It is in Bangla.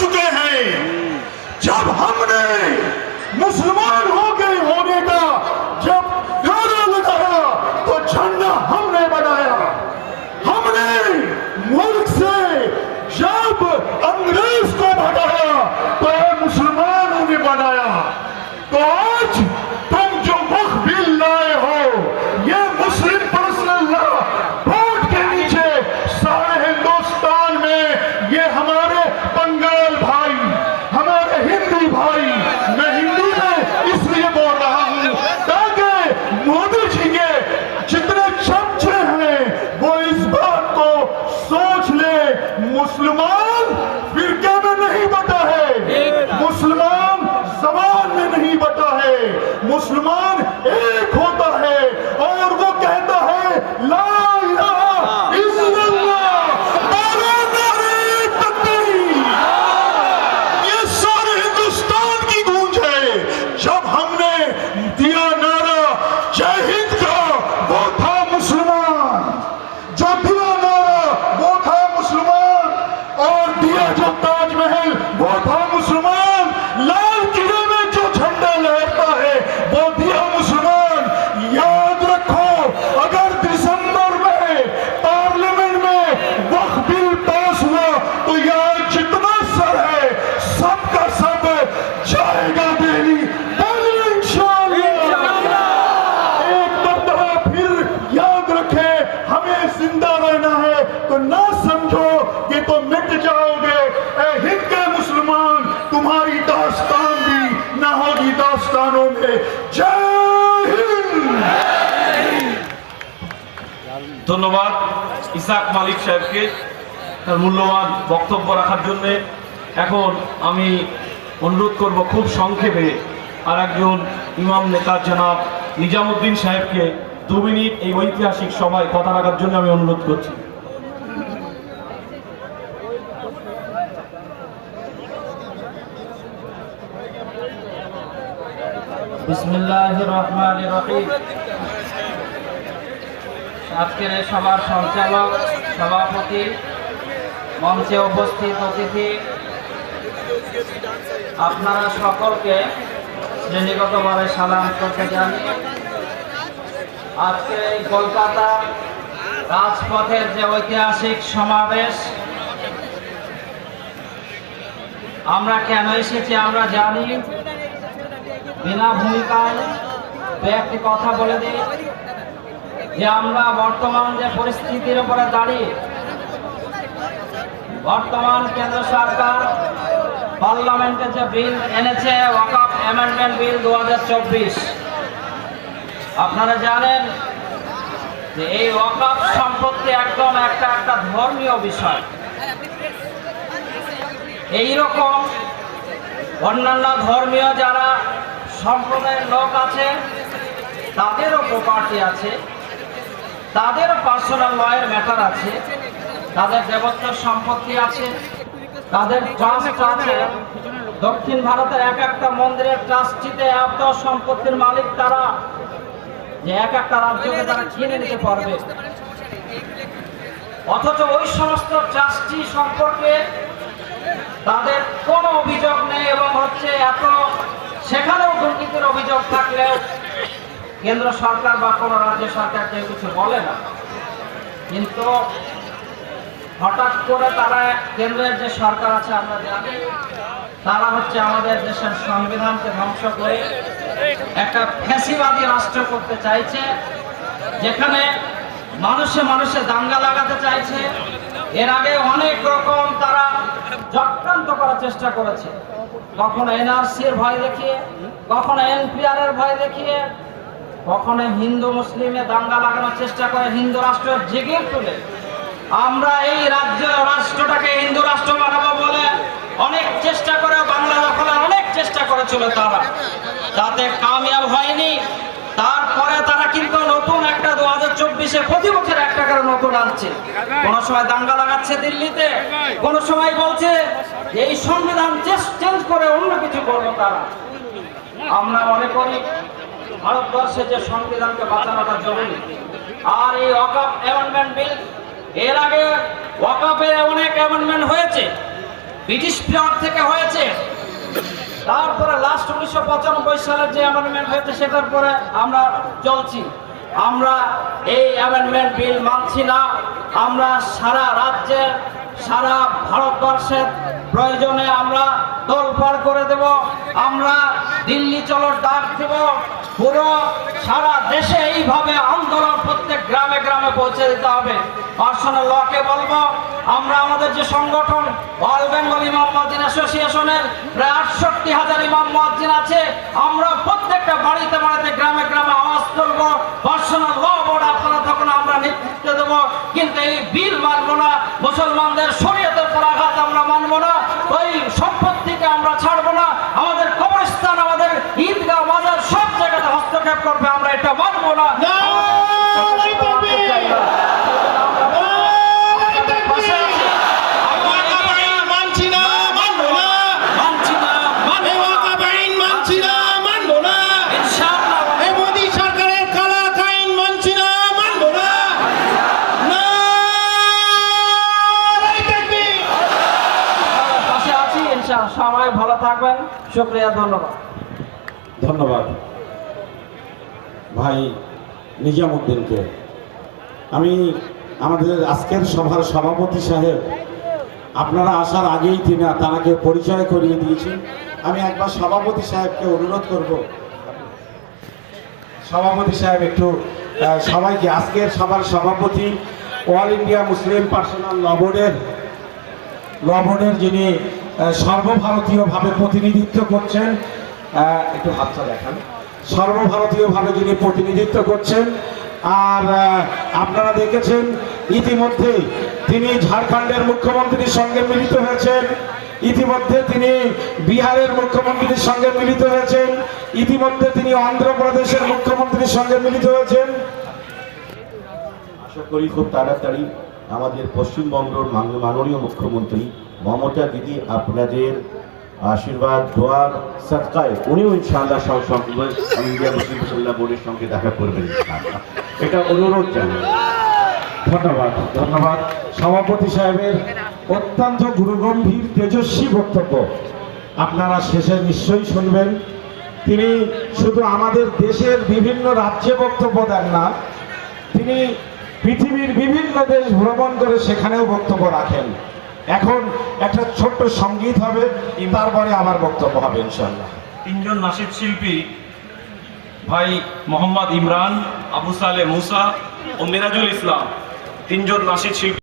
चुके हैं। जब हमने मुसलमान हो गए होने का जब नारा लगाया तो झंडा हमने बनाया। हमने मुल्क से जब अंग्रेज़ को ধন্যবাদ ইসাক মালিক সাহেবকে তার মূল্যবান বক্তব্য রাখার জন্য। এখন আমি অনুরোধ করব খুব সংক্ষেপে আর একজন ইমাম নেতা জনাব নিজামুদ্দিন সাহেবকে দু মিনিট এই ঐতিহাসিক সভায় কথা রাখার জন্য আমি অনুরোধ করছি। বিসমিল্লাহ রহমান রহিম আজকের সভার সঞ্চালক, সভাপতি, মঞ্চে উপস্থিত অতিথি, আপনারা সকলকে শ্রেণীগতভাবে সালাম করতে জানি। আজকে এই কলকাতা রাজপথের যে ঐতিহাসিক সমাবেশ, আমরা কেন এসেছি আমরা জানি। বিনা ভূমিকায় দু একটি কথা বলে দিই। যে আমরা বর্তমান যে পরিস্থিতির উপরে দাঁড়িয়ে, বর্তমান কেন্দ্র সরকার, পার্লামেন্টে যে বিল এনেছে ওয়াকআপ অ্যামেন্ডমেন্ট বিল দু হাজার চব্বিশ। আপনারা জানেন যে এই ওয়াকআপ সম্পত্তি একদম একটা একটা ধর্মীয় বিষয়। এই রকম অন্যান্য ধর্মীয় যারা সম্প্রদায়ের লোক আছে, তাদেরও প্রপার্টি আছে তাদেরও পার্সোনাল লয়ের ম্যাটার আছে, তাদের দেবত্ব সম্পত্তি আছে, তাদের ট্রাস্ট আছে। দক্ষিণ ভারতের এক একটা মন্দিরের ট্রাস্টিতে এত সম্পত্তির মালিক তারা, যে এক একটা রাজ্যকে তারা কিনে নিতে পারবে। অথচ ওই সমস্ত ট্রাস্টি সম্পর্কে তাদের কোনো অভিযোগ নেই এবং হচ্ছে এত সেখানেও দুর্নীতির অভিযোগ থাকলেও কেন্দ্র সরকার বা কোনো রাজ্য সরকার কেউ কিছু বলে না। কিন্তু হঠাৎ করে তারা কেন্দ্রের যে সরকার আছে, আমরা জানি, তারা হচ্ছে আমাদের দেশের সংবিধানকে ধ্বংস করে একটা ফ্যাসিবাদী রাষ্ট্র করতে চাইছে, যেখানে মানুষে মানুষে দাঙ্গা লাগাতে চাইছে। এর আগে অনেক রকম তারা চেষ্টা করেছে। কখনো এর ভয় দেখিয়ে, কখনো এনপিআর এর ভয় দেখিয়ে, কখনো হিন্দু মুসলিমে দাঙ্গা লাগানোর চেষ্টা করে হিন্দু রাষ্ট্র জেগে তুলে। আমরা এই রাজ্য রাষ্ট্রটাকে হিন্দু রাষ্ট্র বানাবো বলে অনেক চেষ্টা করে বাংলা দখলের অনেক চেষ্টা করেছিল তারা। তাতে কামিয়াব হয়নি। তারপরে তারা কিন্তু নতুন একটা দু হাজার চব্বিশে প্রতি বছর একটা করে নতুন আনছে। কোন সময় দাঙ্গা লাগাচ্ছে দিল্লিতে, কোন সময় বলছে যে এই সংবিধান চেঞ্জ করে অন্য কিছু করব তারা। আমরা মনে করি ভারতবর্ষে যে সংবিধানকে বাঁচানোটা জরুরি। আর এই ওয়াকআপ অ্যামেন্ডমেন্ট বিল এর আগে ওয়াকআপের অনেক অ্যামেন্ডমেন্ট হয়েছে। ব্রিটিশ পিরিয়ড থেকে হয়েছে। তারপরে লাস্ট উনিশশো পঁচানব্বই সালের যে অ্যামেন্ডমেন্ট হয়েছে, সেটার পরে আমরা চলছি। আমরা এই অ্যামেন্ডমেন্ট বিল মানছি না। আমরা সারা রাজ্যে, সারা ভারতবর্ষের প্রয়োজনে আমরা তোলপাড় করে দেব। আমরা দিল্লি চলো ডাক দেব পুরো সারা দেশে এইভাবে আন্দোলন প্রত্যেক গ্রামে গ্রামে পৌঁছে দিতে হবে। পার্সোনাল লকে বলব, আমরা আমাদের যে সংগঠন অল বেঙ্গল ইমাম অ্যাসোসিয়েশনের প্রায় আটষট্টি হাজার ইমাম মসজিদ আছে। আমরা প্রত্যেকটা বাড়িতে বাড়িতে গ্রামে গ্রামে আওয়াজ তুলবো। পার্সোনাল ল বোর্ড আপনারা তখন আমরা নেতৃত্ব দেবো। কিন্তু এই বিল মানবো না মুসলমানদের শরীয়তের উপর আঘাত আমরা মানবো না ওই সম্পত্তিকে আমরা ছাড়বো না আমাদের কবরস্থান আমাদের ঈদগাহ মাজার সব জায়গাতে হস্তক্ষেপ করবে আমরা এটা মানবো না নারাই তাকবীর! নারাই তাকবীর! আমরা ওয়াকাব আইন মানছি না, মানবো না। মানছি না মানবো এই না। ওয়াকাব আইন মানছি না, মানবো না। ইনশাআল্লাহ এই মোদী সরকারের কালা আইন মানছি না, মানবো না। নারাই তাকবীর! পাশে আছি ইনশাআল্লাহ। সবাই ভালো থাকবেন। শুক্রিয়া ধন্যবাদ। ধন্যবাদ। ভাই নিজামুদ্দিনকে। আমি আমাদের আজকের সভার সভাপতি সাহেব, আপনারা আসার আগেই তিনি তাকে পরিচয় করিয়ে দিয়েছি। আমি একবার সভাপতি সাহেবকে অনুরোধ করব। সভাপতি সাহেব, একটু সবাইকে আজকের সভার সভাপতি অল ইন্ডিয়া মুসলিম পার্সোনাল লবণের লবণের যিনি সর্বভারতীয়ভাবে প্রতিনিধিত্ব করছেন একটু হাতটা দেখান। সর্বভারতীয়ভাবে যিনি প্রতিনিধিত্ব করছেন, আর আপনারা দেখেছেন ইতিমধ্যে তিনি ঝাড়খণ্ডের মুখ্যমন্ত্রীর সঙ্গে মিলিত হয়েছেন, ইতিমধ্যে তিনি বিহারের মুখ্যমন্ত্রীর সঙ্গে মিলিত হয়েছেন, ইতিমধ্যে তিনি অন্ধ্রপ্রদেশের মুখ্যমন্ত্রীর সঙ্গে মিলিত হয়েছেন। আশা করি খুব তাড়াতাড়ি আমাদের পশ্চিমবঙ্গের মান- মাননীয় মুখ্যমন্ত্রী মমতা দিদি আপনাদের আশীর্বাদ দোয়ার সৎকায়। উনিও ইনশাআল্লাহ সব সঙ্গে ইন্ডিয়া মুসলিম মুসল্লাহ বোর্ডের সঙ্গে দেখা করবেন এটা অনুরোধ জানাই। ধন্যবাদ ধন্যবাদ। সভাপতি সাহেবের অত্যন্ত গুরুগম্ভীর তেজস্বী বক্তব্য। আপনারা শেষে নিশ্চয়ই শুনবেন। তিনি শুধু আমাদের দেশের বিভিন্ন রাজ্যে বক্তব্য দেন না, তিনি পৃথিবীর বিভিন্ন দেশ ভ্রমণ করে সেখানেও বক্তব্য রাখেন। এখন একটা ছোট্ট সংগীত হবে, তারপরে আমার বক্তব্য হবে ইনশাল্লাহ তিনজন নাসিদ শিল্পী, ভাই মোহাম্মদ ইমরান, আবু সালে মুসা ও মিরাজুল ইসলাম। তিনজন নাসিদ শিল্পী।